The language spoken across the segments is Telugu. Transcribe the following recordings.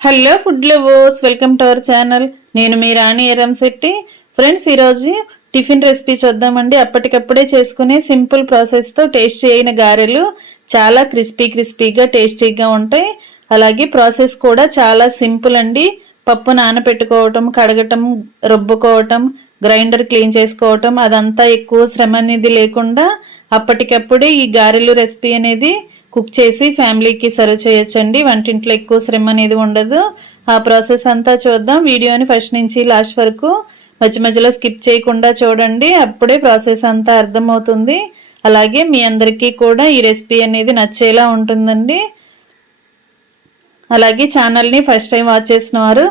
Hello food lovers, welcome to our channel. నేను మీ రాణి ఎరంశెట్టి. ఫ్రెండ్స్, ఈరోజు టిఫిన్ రెసిపీ చూద్దామండి. అప్పటికప్పుడే చేసుకునే సింపుల్ ప్రాసెస్తో టేస్టీ అయిన గారెలు చాలా క్రిస్పీగా టేస్టీగా ఉంటాయి. అలాగే ప్రాసెస్ కూడా చాలా సింపుల్ అండి. పప్పు నానబెట్టుకోవటం, కడగటం, రుబ్బుకోవటం, గ్రైండర్ క్లీన్ చేసుకోవటం, అదంతా ఎక్కువ శ్రమ అనేది లేకుండా అప్పటికప్పుడే ఈ గారెలు రెసిపీ అనేది కుక్ చేసి ఫ్యామిలీకి సర్వ్ చేయొచ్చండి. వంటింట్లో ఎక్కువ శ్రమ అనేది ఉండదు. ఆ ప్రాసెస్ అంతా చూద్దాం. వీడియోని ఫస్ట్ నుంచి లాస్ట్ వరకు మధ్య మధ్యలో స్కిప్ చేయకుండా చూడండి. అప్పుడే ప్రాసెస్ అంతా అర్థమవుతుంది. అలాగే మీ అందరికీ కూడా ఈ రెసిపీ అనేది నచ్చేలా ఉంటుందండి. అలాగే ఛానల్ని ఫస్ట్ టైం వాచ్ చేసిన వారు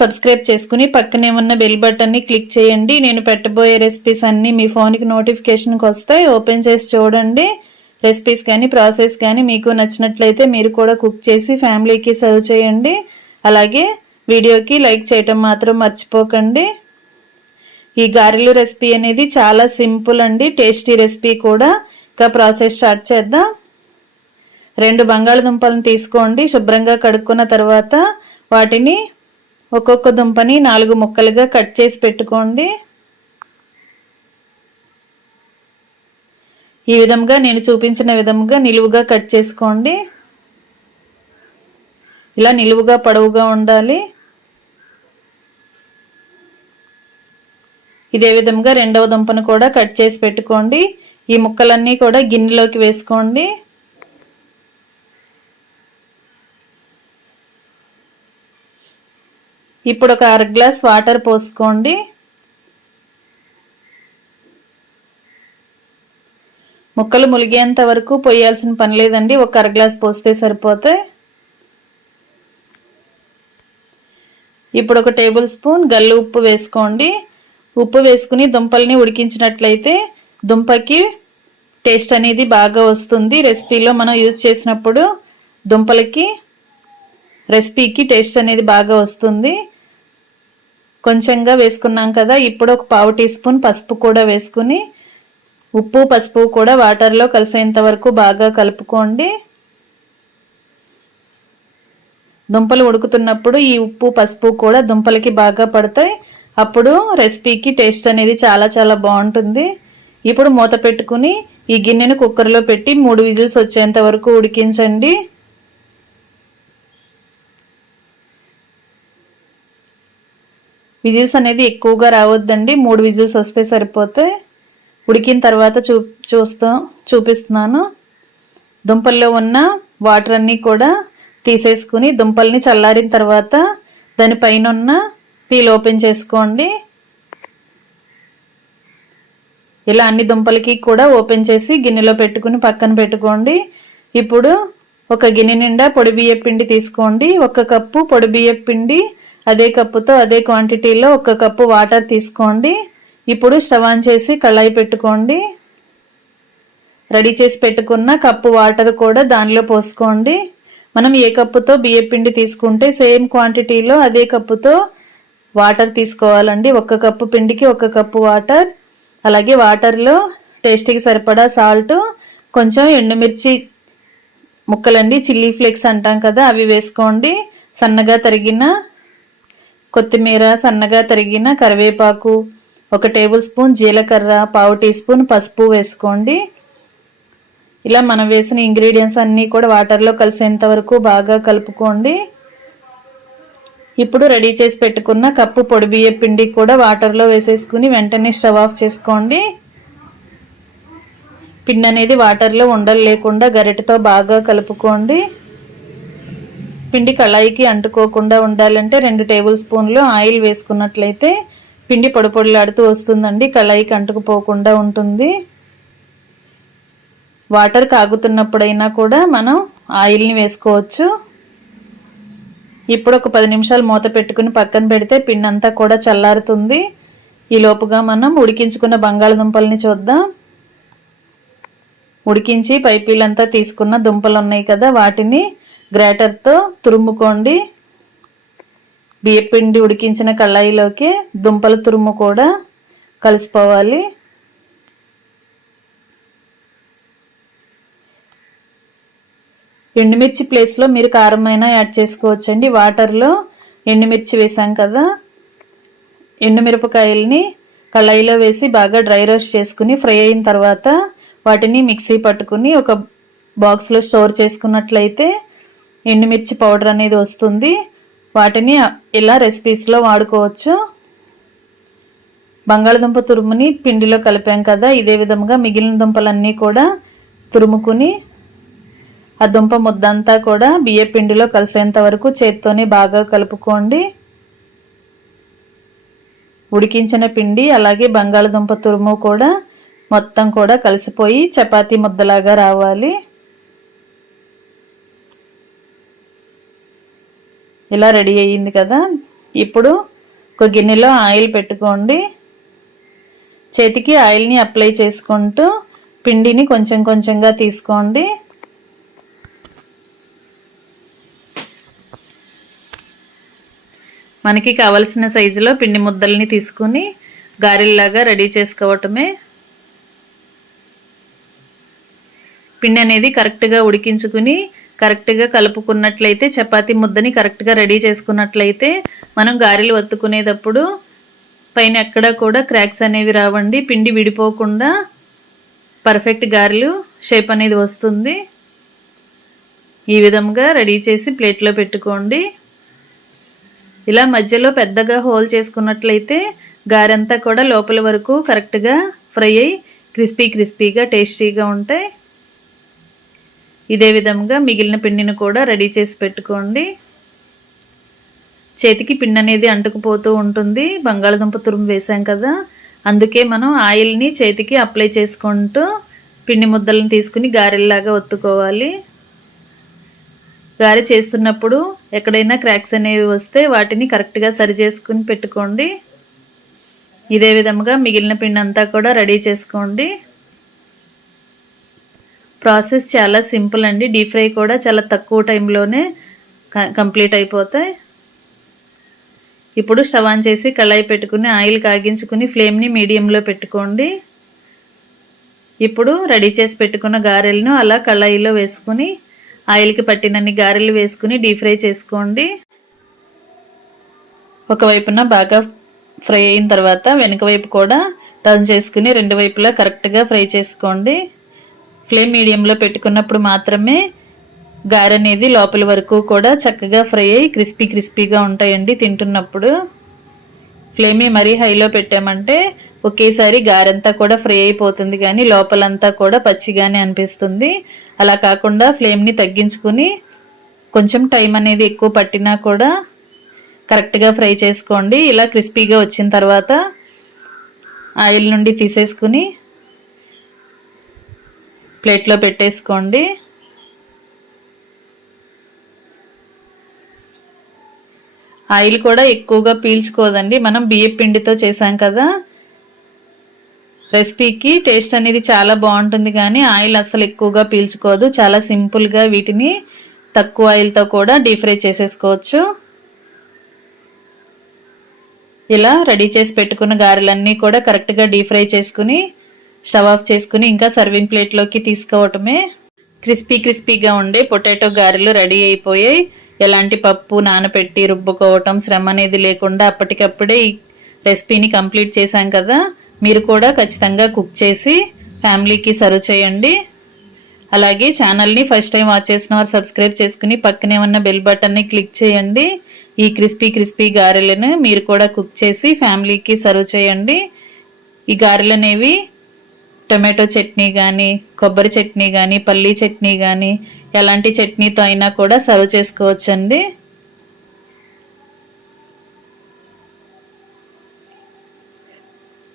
సబ్స్క్రైబ్ చేసుకుని పక్కనే ఉన్న బెల్ బటన్ని క్లిక్ చేయండి. నేను పెట్టబోయే రెసిపీస్ అన్నీ మీ ఫోన్కి నోటిఫికేషన్కి వస్తాయి. ఓపెన్ చేసి చూడండి. రెసిపీస్ కానీ ప్రాసెస్ కానీ మీకు నచ్చినట్లయితే మీరు కూడా కుక్ చేసి ఫ్యామిలీకి సర్వ్ చేయండి. అలాగే వీడియోకి లైక్ చేయటం మాత్రం మర్చిపోకండి. ఈ గారెలు రెసిపీ అనేది చాలా సింపుల్ అండి, టేస్టీ రెసిపీ కూడా. ఇంకా ప్రాసెస్ స్టార్ట్ చేద్దాం. 2 బంగాళదుంపలను తీసుకోండి. శుభ్రంగా కడుక్కున్న తర్వాత వాటిని ఒక్కొక్క దుంపని 4 ముక్కలుగా కట్ చేసి పెట్టుకోండి. ఈ విధంగా నేను చూపించిన విధంగా నిలువుగా కట్ చేసుకోండి. ఇలా నిలువుగా పొడవుగా ఉండాలి. ఇదే విధంగా రెండవ దుంపను కూడా కట్ చేసి పెట్టుకోండి. ఈ ముక్కలన్నీ కూడా గిన్నెలోకి వేసుకోండి. ఇప్పుడు ఒక 1/2 గ్లాస్ వాటర్ పోసుకోండి. ముక్కలు ములిగేంత వరకు పోయాల్సిన పని లేదండి. ఒక 1/2 గ్లాస్ పోస్తే సరిపోతాయి. ఇప్పుడు ఒక టేబుల్ స్పూన్ గల్లు ఉప్పు వేసుకోండి. ఉప్పు వేసుకుని దుంపల్ని ఉడికించినట్లయితే దుంపకి టేస్ట్ అనేది బాగా వస్తుంది. రెసిపీలో మనం యూజ్ చేసినప్పుడు దుంపలకి రెసిపీకి టేస్ట్ అనేది బాగా వస్తుంది. కొంచెంగా వేసుకున్నాం కదా. ఇప్పుడు ఒక 1/2 టీ స్పూన్ పసుపు కూడా వేసుకుని ఉప్పు పసుపు కూడా వాటర్లో కలిసేంత వరకు బాగా కలుపుకోండి. దుంపలు ఉడుకుతున్నప్పుడు ఈ ఉప్పు పసుపు కూడా దుంపలకి బాగా పడతాయి. అప్పుడు రెసిపీకి టేస్ట్ అనేది చాలా బాగుంటుంది. ఇప్పుడు మూత పెట్టుకుని ఈ గిన్నెను కుక్కర్లో పెట్టి 3 విజిల్స్ వచ్చేంత వరకు ఉడికించండి. విజిల్స్ అనేది ఎక్కువగా రావద్దండి. 3 విజిల్స్ వస్తే సరిపోతాయి. ఉడికిన తర్వాత చూపిస్తున్నాను. దుంపల్లో ఉన్న వాటర్ అన్నీ కూడా తీసేసుకుని దుంపల్ని చల్లారిన తర్వాత దానిపైన ఉన్న పీల్ ఓపెన్ చేసుకోండి. ఇలా అన్ని దుంపలకి కూడా ఓపెన్ చేసి గిన్నెలో పెట్టుకుని పక్కన పెట్టుకోండి. ఇప్పుడు ఒక గిన్నె నిండా పొడి బియ్యం పిండి తీసుకోండి. 1 కప్పు పొడి బియ్యం పిండి, అదే కప్పుతో అదే క్వాంటిటీలో 1 కప్పు వాటర్ తీసుకోండి. ఇప్పుడు స్టవ్ ఆన్ చేసి కళాయి పెట్టుకోండి. రెడీ చేసి పెట్టుకున్న కప్పు వాటర్ కూడా దానిలో పోసుకోండి. మనం ఏ కప్పుతో బియ్యం పిండి తీసుకుంటే సేమ్ క్వాంటిటీలో అదే కప్పుతో వాటర్ తీసుకోవాలండి. 1 కప్పు పిండికి 1 కప్పు వాటర్. అలాగే వాటర్లో టేస్ట్కి సరిపడా సాల్ట్, కొంచెం ఎండుమిర్చి ముక్కలండి, చిల్లీ ఫ్లేక్స్ అంటాం కదా, అవి వేసుకోండి. సన్నగా తరిగిన కొత్తిమీర, సన్నగా తరిగిన కరివేపాకు, 1 టేబుల్ స్పూన్ జీలకర్ర, 1/2 టీ స్పూన్ పసుపు వేసుకోండి. ఇలా మనం వేసిన ఇంగ్రీడియంట్స్ అన్నీ కూడా వాటర్లో కలిసేంత వరకు బాగా కలుపుకోండి. ఇప్పుడు రెడీ చేసి పెట్టుకున్న కప్పు పొడి బియ్యం పిండి కూడా వాటర్లో వేసేసుకుని వెంటనే స్టవ్ ఆఫ్ చేసుకోండి. పిండి అనేది వాటర్లో ఉండలు లేకుండా గరిటెతో బాగా కలుపుకోండి. పిండి కళాయికి అంటుకోకుండా ఉండాలంటే 2 టేబుల్ స్పూన్లు ఆయిల్ వేసుకున్నట్లయితే పిండి పొడి పొడిలాడుతూ వస్తుందండి. కళాయికి అంటుకుపోకుండా ఉంటుంది. వాటర్ కాగుతున్నప్పుడైనా కూడా మనం ఆయిల్ని వేసుకోవచ్చు. ఇప్పుడు ఒక 10 నిమిషాలు మూత పెట్టుకుని పక్కన పెడితే పిండి అంతా కూడా చల్లారుతుంది. ఈ లోపుగా మనం ఉడికించుకున్న బంగాళదుంపల్ని చూద్దాం. ఉడికించి పైపీలంతా తీసుకున్న దుంపలు ఉన్నాయి కదా, వాటిని గ్రేటర్తో తురుముకోండి. బియ్యపిండి ఉడికించిన కళాయిలోకి దుంపల తురుము కూడా కలిసిపోవాలి. ఎండుమిర్చి ప్లేస్లో మీరు కారం అయినా యాడ్ చేసుకోవచ్చండి. వాటర్లో ఎండుమిర్చి వేసాం కదా, ఎండుమిరపకాయల్ని కళాయిలో వేసి బాగా డ్రై రోస్ట్ చేసుకుని ఫ్రై అయిన తర్వాత వాటిని మిక్సీ పట్టుకుని ఒక బాక్స్లో స్టోర్ చేసుకున్నట్లయితే ఎండుమిర్చి పౌడర్ అనేది వస్తుంది. వాటిని ఇలా రెసిపీస్లో వాడుకోవచ్చు. బంగాళదుంప తురుముని పిండిలో కలిపాం కదా, ఇదే విధంగా మిగిలిన దుంపలన్నీ కూడా తురుముకుని ఆ దుంప ముద్దంతా కూడా బియ్య పిండిలో కలిసేంత వరకు చేత్తోనే బాగా కలుపుకోండి. ఉడికించిన పిండి అలాగే బంగాళదుంప తురుము కూడా మొత్తం కూడా కలిసిపోయి చపాతీ ముద్దలాగా రావాలి. ఇలా రెడీ అయ్యింది కదా. ఇప్పుడు ఒక గిన్నెలో ఆయిల్ పెట్టుకోండి. చేతికి ఆయిల్ని అప్లై చేసుకుంటూ పిండిని కొంచెం కొంచెంగా తీసుకోండి. మనకి కావలసిన సైజులో పిండి ముద్దల్ని తీసుకుని గారెల్లాగా రెడీ చేసుకోవటమే. పిండి అనేది కరెక్ట్గా ఉడికించుకుని కరెక్ట్గా కలుపుకున్నట్లయితే చపాతీ ముద్దని కరెక్ట్గా రెడీ చేసుకున్నట్లయితే మనం గారెలు ఒత్తుకునేటప్పుడు పైన ఎక్కడ కూడా క్రాక్స్ అనేవి రావండి. పిండి విడిపోకుండా పర్ఫెక్ట్ గారెలు షేప్ అనేది వస్తుంది. ఈ విధంగా రెడీ చేసి ప్లేట్లో పెట్టుకోండి. ఇలా మధ్యలో పెద్దగా హోల్ చేసుకున్నట్లయితే గారెంతా కూడా లోపల వరకు కరెక్ట్గా ఫ్రై అయ్యి క్రిస్పీగా టేస్టీగా ఉంటాయి. ఇదే విధంగా మిగిలిన పిండిని కూడా రెడీ చేసి పెట్టుకోండి. చేతికి పిండి అనేది అంటుకుపోతూ ఉంటుంది, బంగాళదుంప తురుము వేసాం కదా, అందుకే మనం ఆయిల్ని చేతికి అప్లై చేసుకుంటూ పిండి ముద్దలను తీసుకుని గారెల్లాగా ఒత్తుకోవాలి. గారె చేస్తున్నప్పుడు ఎక్కడైనా క్రాక్స్ అనేవి వస్తే వాటిని కరెక్ట్గా సరి చేసుకుని పెట్టుకోండి. ఇదే విధంగా మిగిలిన పిండి అంతా కూడా రెడీ చేసుకోండి. ప్రాసెస్ చాలా సింపుల్ అండి. డీప్ ఫ్రై కూడా చాలా తక్కువ టైంలోనే కంప్లీట్ అయిపోతాయి. ఇప్పుడు స్టవ్ ఆన్ చేసి కళాయి పెట్టుకుని ఆయిల్ కాగించుకుని ఫ్లేమ్ని మీడియంలో పెట్టుకోండి. ఇప్పుడు రెడీ చేసి పెట్టుకున్న గారెలను అలా కళాయిలో వేసుకుని ఆయిల్కి పట్టినన్ని గారెలు వేసుకుని డీప్ ఫ్రై చేసుకోండి. ఒకవైపున బాగా ఫ్రై అయిన తర్వాత వెనుక వైపు కూడా టర్న్ చేసుకుని రెండు వైపులా కరెక్ట్గా ఫ్రై చేసుకోండి. ఫ్లేమ్ మీడియంలో పెట్టుకున్నప్పుడు మాత్రమే గారె అనేది లోపల వరకు కూడా చక్కగా ఫ్రై అయ్యి క్రిస్పీగా ఉంటాయండి తింటున్నప్పుడు. ఫ్లేమ్ని మరీ హైలో పెట్టామంటే ఒకేసారి గారెంతా కూడా ఫ్రై అయిపోతుంది కానీ లోపలంతా కూడా పచ్చిగానే అనిపిస్తుంది. అలా కాకుండా ఫ్లేమ్ని తగ్గించుకుని కొంచెం టైం అనేది ఎక్కువ పట్టినా కూడా కరెక్ట్గా ఫ్రై చేసుకోండి. ఇలా క్రిస్పీగా వచ్చిన తర్వాత ఆయిల్ నుండి తీసేసుకుని ప్లేట్లో పెట్టేసుకోండి. ఆయిల్ కూడా ఎక్కువగా పీల్చుకోదండి. మనం బియ్యం పిండితో చేసాం కదా, రెసిపీకి టేస్ట్ అనేది చాలా బాగుంటుంది కానీ ఆయిల్ అసలు ఎక్కువగా పీల్చుకోదు. చాలా సింపుల్గా వీటిని తక్కువ ఆయిల్తో కూడా డీప్ ఫ్రై చేసేసుకోవచ్చు. ఇలా రెడీ చేసి పెట్టుకున్న గారెలన్నీ కూడా కరెక్ట్గా డీప్ ఫ్రై చేసుకుని స్టవ్ ఆఫ్ చేసుకుని ఇంకా సర్వింగ్ ప్లేట్లోకి తీసుకోవటమే. క్రిస్పీగా ఉండే పొటాటో గారెలు రెడీ అయిపోయాయి. ఎలాంటి పప్పు నానబెట్టి రుబ్బుకోవటం శ్రమ అనేది లేకుండా అప్పటికప్పుడే ఈ రెసిపీని కంప్లీట్ చేశాం కదా. మీరు కూడా ఖచ్చితంగా కుక్ చేసి ఫ్యామిలీకి సర్వ్ చేయండి. అలాగే ఛానల్ని ఫస్ట్ టైం వాచ్ చేసిన వారు సబ్స్క్రైబ్ చేసుకుని పక్కనే ఉన్న బెల్ బటన్ని క్లిక్ చేయండి. ఈ క్రిస్పీ గారెలను మీరు కూడా కుక్ చేసి ఫ్యామిలీకి సర్వ్ చేయండి. ఈ గారెలు అనేవి టొమాటో చట్నీ కానీ, కొబ్బరి చట్నీ కానీ, పల్లీ చట్నీ కానీ ఎలాంటి చట్నీతో అయినా కూడా సర్వ్ చేసుకోవచ్చండి.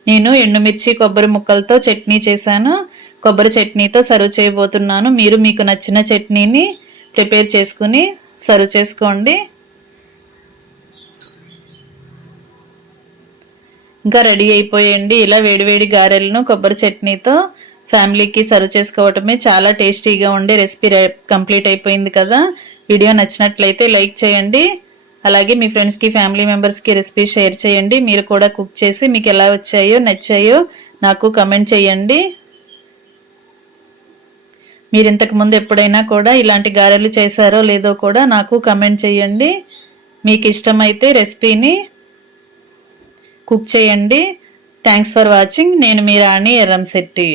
నేను ఎండుమిర్చి కొబ్బరి ముక్కలతో చట్నీ చేశాను. కొబ్బరి చట్నీతో సర్వ్ చేయబోతున్నాను. మీరు మీకు నచ్చిన చట్నీని ప్రిపేర్ చేసుకుని సర్వ్ చేసుకోండి. ఇంకా రెడీ అయిపోయండి. ఇలా వేడివేడి గారెలను కొబ్బరి చట్నీతో ఫ్యామిలీకి సర్వ్ చేసుకోవటమే. చాలా టేస్టీగా ఉండే రెసిపీ కంప్లీట్ అయిపోయింది కదా. వీడియో నచ్చినట్లయితే లైక్ చేయండి. అలాగే మీ ఫ్రెండ్స్కి ఫ్యామిలీ మెంబర్స్కి రెసిపీ షేర్ చేయండి. మీరు కూడా కుక్ చేసి మీకు ఎలా వచ్చాయో నచ్చాయో నాకు కమెంట్ చేయండి. మీరు ఇంతకు ముందు ఎప్పుడైనా కూడా ఇలాంటి గారెలు చేశారో లేదో కూడా నాకు కమెంట్ చేయండి. మీకు ఇష్టమైతే రెసిపీని కుక్ చేయండి. Thanks for watching. నేను మీ రాణి ఎర్రంశెట్టి.